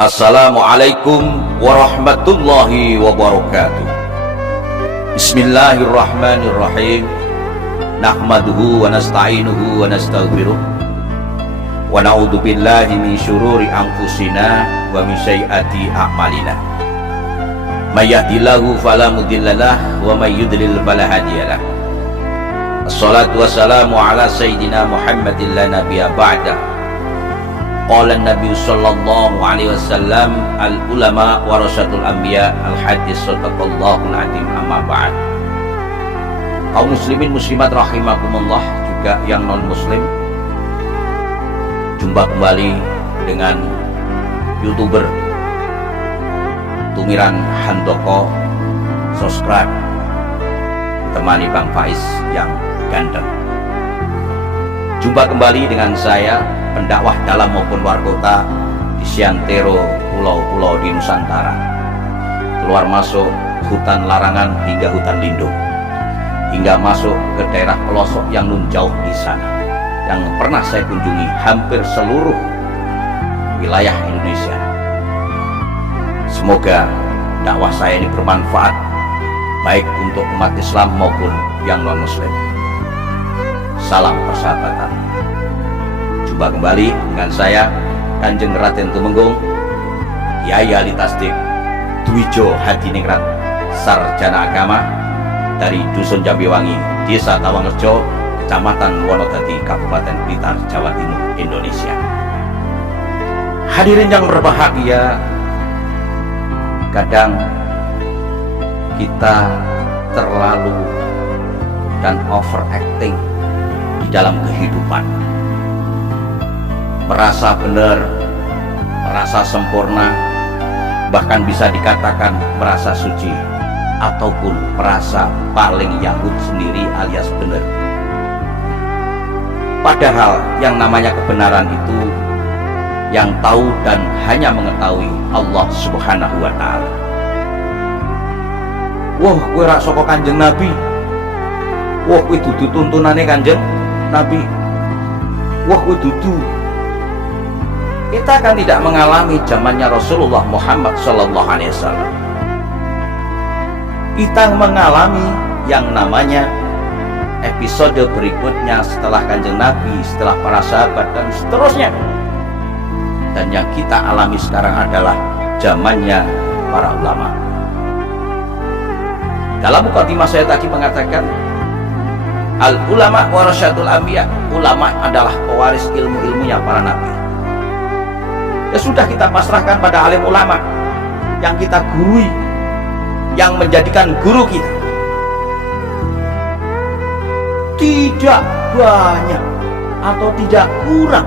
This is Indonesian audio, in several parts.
Assalamualaikum warahmatullahi wabarakatuh. Bismillahirrahmanirrahim. Nahmaduhu wa nasta'inuhu wa nastaghfiruh wa na'udzu billahi min syururi anfusina wa min sayyiati a'malina. May yahdihillahu fala mudhillalah wa may yudlil fala hadiyalah. Assalatu wassalamu ala sayyidina Muhammadin la nabiyya ba'da. Qala Nabi sallallahu alaihi wasallam, al ulama warasatul anbiya, al hadis sadaqallahul azim, amma ba'd. Kaum muslimin muslimat rahimakumullah, juga yang non muslim, jumpa kembali dengan YouTuber Tumiran Handoko. Subscribe, temani Bang Faiz yang ganteng. Jumpa kembali dengan saya, pendakwah dalam maupun luar kota, di seantero pulau-pulau di Nusantara, keluar masuk hutan larangan hingga hutan lindung, hingga masuk ke daerah pelosok yang nun jauh di sana, yang pernah saya kunjungi hampir seluruh wilayah Indonesia. Semoga dakwah saya ini bermanfaat baik untuk umat Islam maupun yang non muslim. Salam persahabatan. Jumpa kembali dengan saya, Kanjeng Raden Tumenggung, Kyai Ali Tasdik Dwijo Hadiningrat, sarjana agama dari Dusun Jambiwangi, Desa Tawangerjo, Kecamatan Wonodadi, Kabupaten Blitar, Jawa Timur, Indonesia. Hadirin yang berbahagia, kadang kita terlalu dan overacting di dalam kehidupan, merasa benar, merasa sempurna, bahkan bisa dikatakan merasa suci, ataupun merasa paling Yahud sendiri alias benar. Padahal yang namanya kebenaran itu yang tahu dan hanya mengetahui Allah Subhanahu wa Ta'ala. Wah, kowe rak saka Kanjeng Nabi. Wah, kowe dudu tuntunane Kanjeng Nabi. Wah, kowe dudu. Kita kan tidak mengalami zamannya Rasulullah Muhammad sallallahu alaihi wasallam. Kita mengalami yang namanya episode berikutnya setelah Kanjeng Nabi, setelah para sahabat dan seterusnya. Dan yang kita alami sekarang adalah zamannya para ulama. Dalam mukadimah saya tadi mengatakan, al ulama warasatul anbiya, ulama adalah pewaris ilmu-ilmunya para nabi. Ya sudah, kita pasrahkan pada alim ulama yang kita gurui, yang menjadikan guru kita. Tidak banyak atau tidak kurang,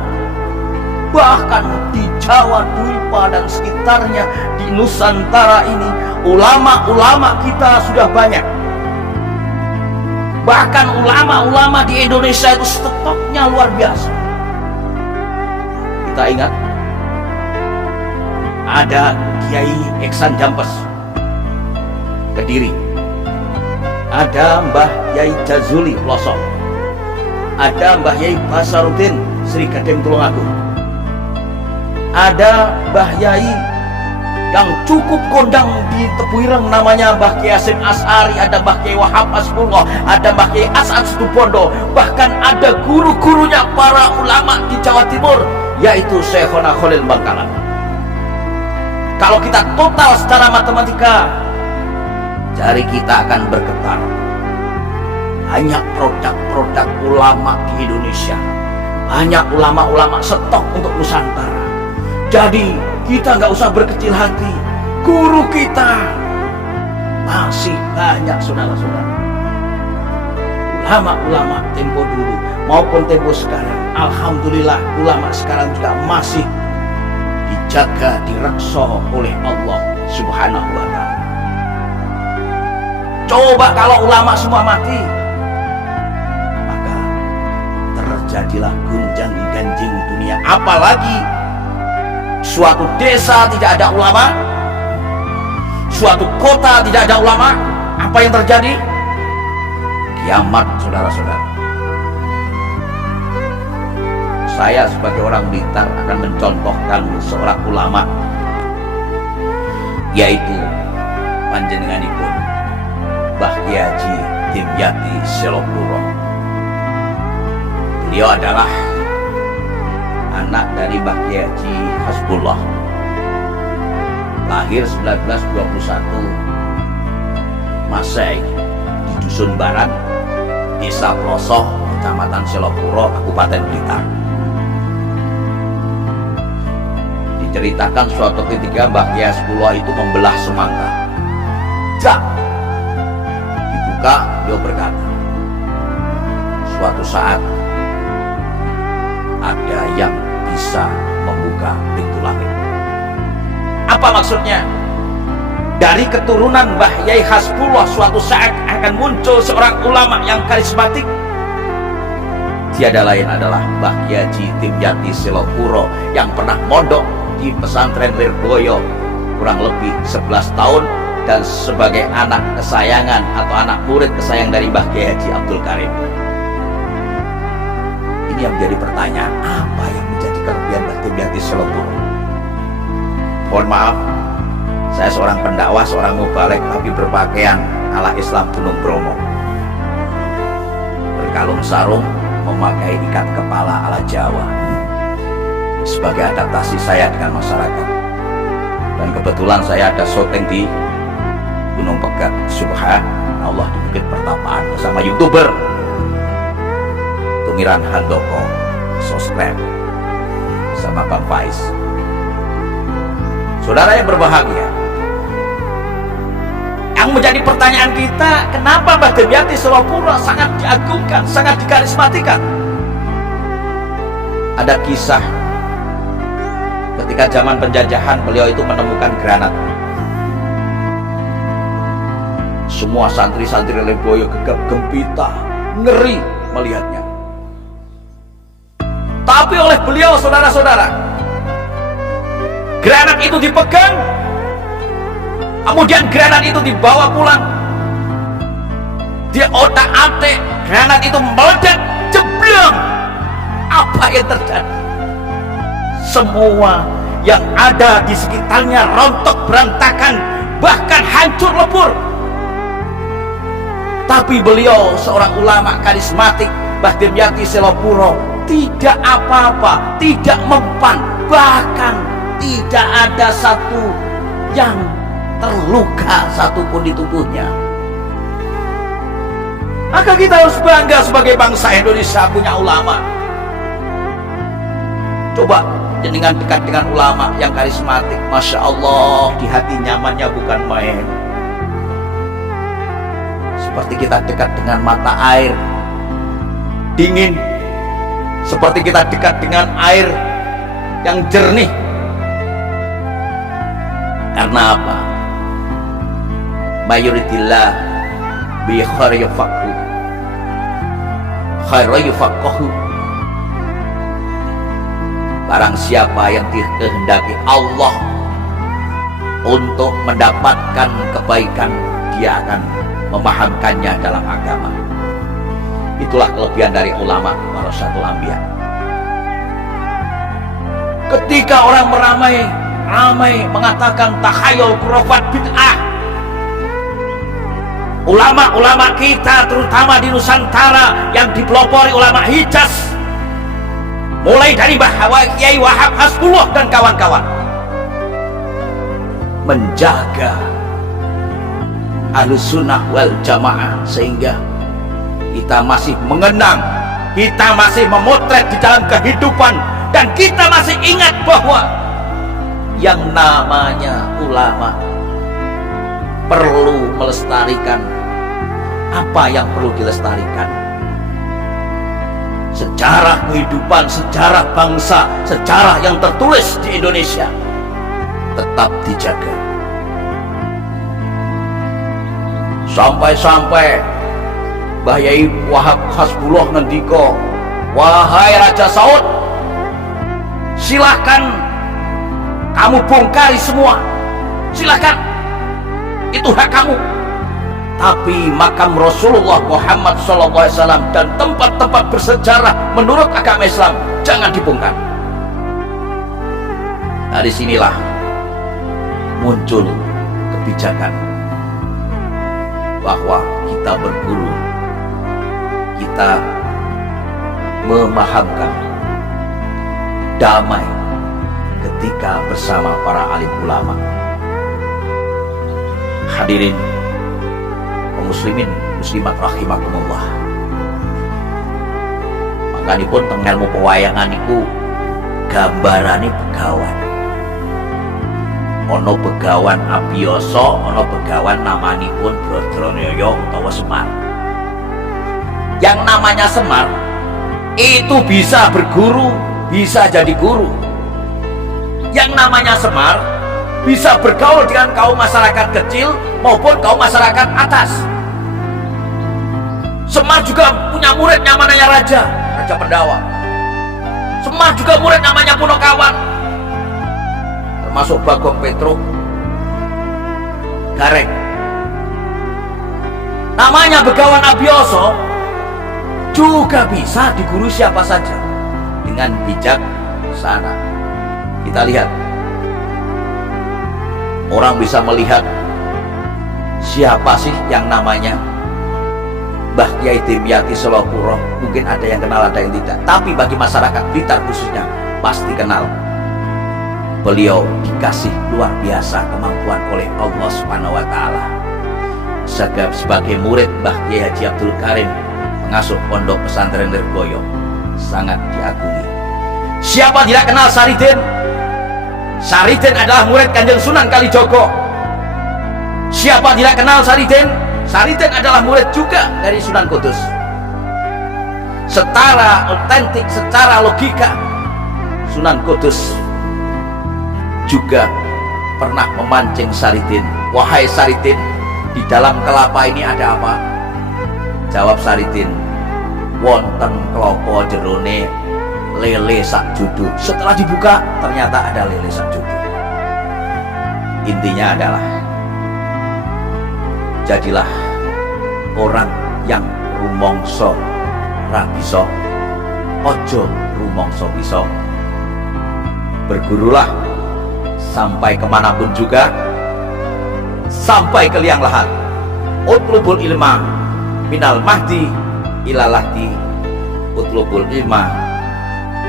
bahkan di Jawa, Dwipa dan sekitarnya, di Nusantara ini, ulama-ulama kita sudah banyak. Bahkan ulama-ulama di Indonesia itu stoknya luar biasa. Kita ingat ada Kiai Iksan Jampes, Kediri, ada Mbah Yai Jazuli Pelosok, ada Mbah Yai Basarudin Sri Gading Tulungagung, ada Mbah Yai yang cukup kondang di Tebuireng namanya Mbah Kiai Hasyim As'ari, ada Mbah Kiai Wahab Hasbullah, ada Mbah Kiai As'ad Situbondo, bahkan ada guru-gurunya para ulama di Jawa Timur, yaitu Syekhona Khalil Bangkalan. Kalau kita total secara matematika, jari kita akan bergetar. Hanya produk-produk ulama di Indonesia, hanya ulama-ulama stok untuk Nusantara. Jadi kita nggak usah berkecil hati, guru kita masih banyak, saudara-saudara. Ulama-ulama tempo dulu maupun tempo sekarang, alhamdulillah ulama sekarang juga masih dijaga, direksa oleh Allah Subhanahu wa Ta'ala. Coba kalau ulama semua mati, maka terjadilah gunjang-ganjing dunia. Apalagi suatu desa tidak ada ulama, suatu kota tidak ada ulama, apa yang terjadi? Kiamat, saudara-saudara. Saya sebagai orang Blitar akan mencontohkan seorang ulama yaitu panjenenganipun Mbah Kyai Haji Dimyati Selopuro. Beliau adalah anak dari Mbah Kyai Haji Hasbullah, lahir 1921 Masehi di Dusun Barat, Desa Plosoh, Kecamatan Selopuro, Kabupaten Blitar. Diceritakan suatu ketika Mbah Kyai Hasbullah itu membelah semangka. Jak! Dibuka, beliau berkata, suatu saat ada yang bisa membuka pintu langit. Apa maksudnya? Dari keturunan Mbah Kyai Hasbullah suatu saat akan muncul seorang ulama yang karismatik. Tiada lain adalah Mbah Kyai Haji Dimyati Selopuro yang pernah mondok di pesantren Lirboyo kurang lebih 11 tahun dan sebagai anak kesayangan atau anak murid kesayang dari Mbah Kyai Haji Abdul Karim. Ini yang menjadi pertanyaan, apa yang menjadi kelebihan Mbah Dimyati Selopuro? Mohon maaf, saya seorang pendakwah, seorang mubalek, tapi berpakaian ala Islam Gunung Bromo, berkalung sarung, memakai ikat kepala ala Jawa sebagai adaptasi saya dengan masyarakat. Dan kebetulan saya ada syuting di Gunung Pegat, Subhanallah, di Bukit Pertapaan bersama YouTuber Tumiran Handoko, Sosmed, sama Bang Faiz. Saudara yang berbahagia, yang menjadi pertanyaan kita, kenapa Mbah Dimyati Selopuro sangat diagungkan, sangat dikarismatikan? Ada kisah ketika zaman penjajahan, beliau itu menemukan granat. Semua santri-santri Lirboyo gegap gempita, ngeri melihatnya. Tapi oleh beliau, saudara-saudara, granat itu dipegang, kemudian granat itu dibawa pulang. Dia otak-atik, granat itu meledak, jeblong. Apa yang terjadi? Semua yang ada di sekitarnya rontok berantakan, bahkan hancur lebur. Tapi beliau seorang ulama karismatik, Mbah Dimyati Selopuro, tidak apa-apa, tidak mempan, bahkan tidak ada satu yang terluka satupun di tubuhnya. Maka kita harus bangga sebagai bangsa Indonesia punya ulama. Coba jenengan dekat dengan ulama yang karismatik, Masya Allah, di hati nyamannya bukan main. Seperti kita dekat dengan mata air dingin, seperti kita dekat dengan air yang jernih. Karena apa? Mayuritillah bi khairiyafaqhu khairiyafaqhu. Barang siapa yang dikehendaki Allah untuk mendapatkan kebaikan, dia akan memahamkannya dalam agama. Itulah kelebihan dari ulama warasatul anbiya. Ketika orang ramai mengatakan takhayul khurafat bid'ah, ulama-ulama kita terutama di Nusantara yang dipelopori ulama Hijaz, mulai dari Mbah Kyai Wahab Hasbullah dan kawan-kawan, menjaga Ahlus Sunnah wal Jamaah, sehingga kita masih mengenang, kita masih memotret di dalam kehidupan, dan kita masih ingat bahwa yang namanya ulama perlu melestarikan apa yang perlu dilestarikan. Sejarah kehidupan, sejarah bangsa, sejarah yang tertulis di Indonesia tetap dijaga. Sampai-sampai Mbah Kyai Wahab Hasbullah ngendika, wahai Raja Saud, silahkan kamu bongkari semua, silahkan, itu hak kamu. Tapi makam Rasulullah Muhammad SAW dan tempat-tempat bersejarah menurut agama Islam jangan dibongkar. Dari sinilah muncul kebijakan bahwa kita berguru, kita memahamkan damai ketika bersama para alim ulama. Hadirin kaum muslimin muslimat rahimakumullah, makanipun teng ilmu pewayangan iku gambarane begawan. Ono begawan abiyasa, ono begawan namanipun Brodronyoyo utawa Semar. Yang namanya Semar itu bisa berguru, bisa jadi guru. Yang namanya Semar bisa bergaul dengan kaum masyarakat kecil maupun kaum masyarakat atas. Semar juga punya murid namanya Raja Pendawa. Semar juga murid namanya Punokawan, termasuk Bagong Petro Gareng. Namanya Begawan Abioso juga bisa diguru siapa saja dengan bijaksana. Kita lihat, orang bisa melihat siapa sih yang namanya Mbah Kyai Dimyati Selopuro. Mungkin ada yang kenal, ada yang tidak, tapi bagi masyarakat Blitar khususnya pasti kenal. Beliau dikasih luar biasa kemampuan oleh Allah Subhanahu wa Ta'ala sebagai murid Mbah Kyai Haji Abdul Karim, pengasuh pondok pesantren Lirboyo, sangat diagumi. Siapa tidak kenal Saridin? Saridin adalah murid Kanjeng Sunan Kalijogo. Siapa tidak kenal Saridin? Saridin adalah murid juga dari Sunan Kudus. Secara otentik, secara logika, Sunan Kudus juga pernah memancing Saridin. Wahai Saridin, di dalam kelapa ini ada apa? Jawab Saridin, wonten klopo jerone lele sak judu. Setelah dibuka ternyata ada lele sak judu. Intinya adalah, jadilah orang yang rumongso ra bisa, ojo rumongso bisa. Bergurulah sampai kemanapun juga, sampai ke liang lahat. Utlubul ilma minal mahdi ilalahdi, utlubul ilma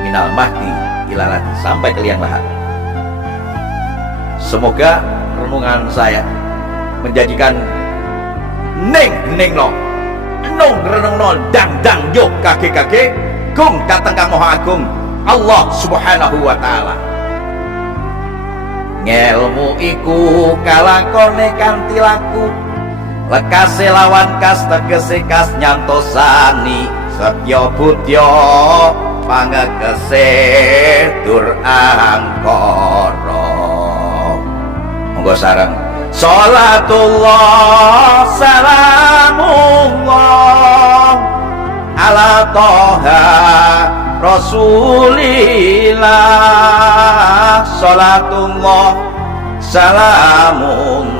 minal mahdi ilalahdi, sampai ke liang lahat. Semoga renungan saya menjadikan neng no nong renung no dang yuk kake gung datang ka Maha Agung Allah Subhanahu wa Ta'ala. Ngelmu iku kalakone kanthi laku, lekase lawan kas tegese kas nyantosani, setya budya pangekese dur angkara. Monggo sareng Salatullah salamullah ala toha Rasulillah. Salatullah salamullah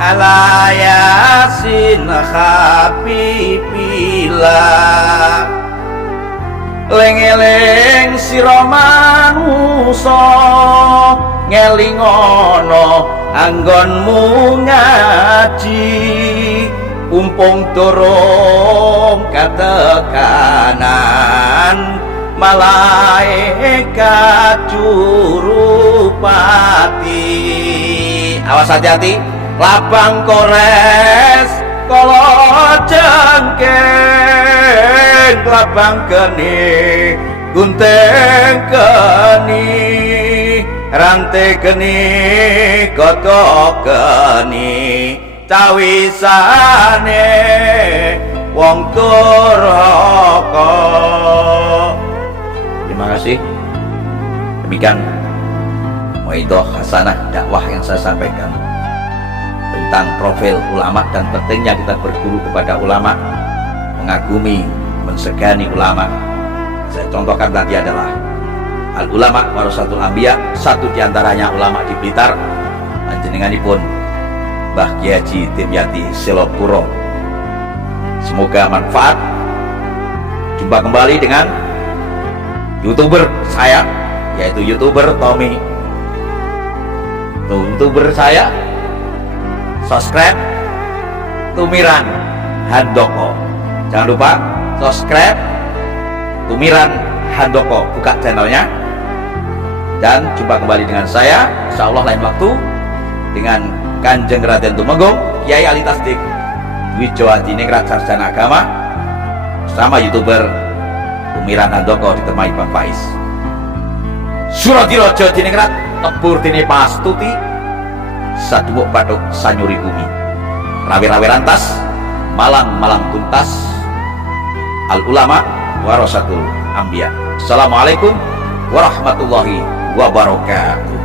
ala yasin habibillah. Leng-eleng sira manusa, ngelingono anggonmu ngaji, umpung turung katekanan malaikat jurupati. Awas hati-hati, labang kores kala jengking, labang geni gunting geni, rantai geni godhog geni, cawisane wong durhaka. Terima kasih. Demikian mauidhah hasanah dakwah yang saya sampaikan tentang profil ulama dan pentingnya kita berguru kepada ulama, mengagumi, mensegani ulama. Saya contohkan tadi adalah al ulama warasatul anbiya, satu diantaranya ulama di Blitar, panjenenganipun Mbah Kyai Haji Dimyati Selopuro. Semoga manfaat. Jumpa kembali dengan YouTuber saya, yaitu YouTuber Tommy. YouTuber saya subscribe Tumiran Handoko. Jangan lupa subscribe Tumiran Handoko, buka channelnya. Dan jumpa kembali dengan saya insyaallah lain waktu dengan Kanjeng Raden Tumenggung Kiai Ali Tasdik Wijo Adiningrat Sarjana Agama bersama youtuber Tumiran Handoko ditemani Bang Faiz. Suradirojo Diningrat tebur dini pastuti sadumuk batuk sanyuri bumi rawe-rawe rantas malang-malang tuntas al ulama warasatul anbiya. Assalamualaikum warahmatullahi wabarakatuh.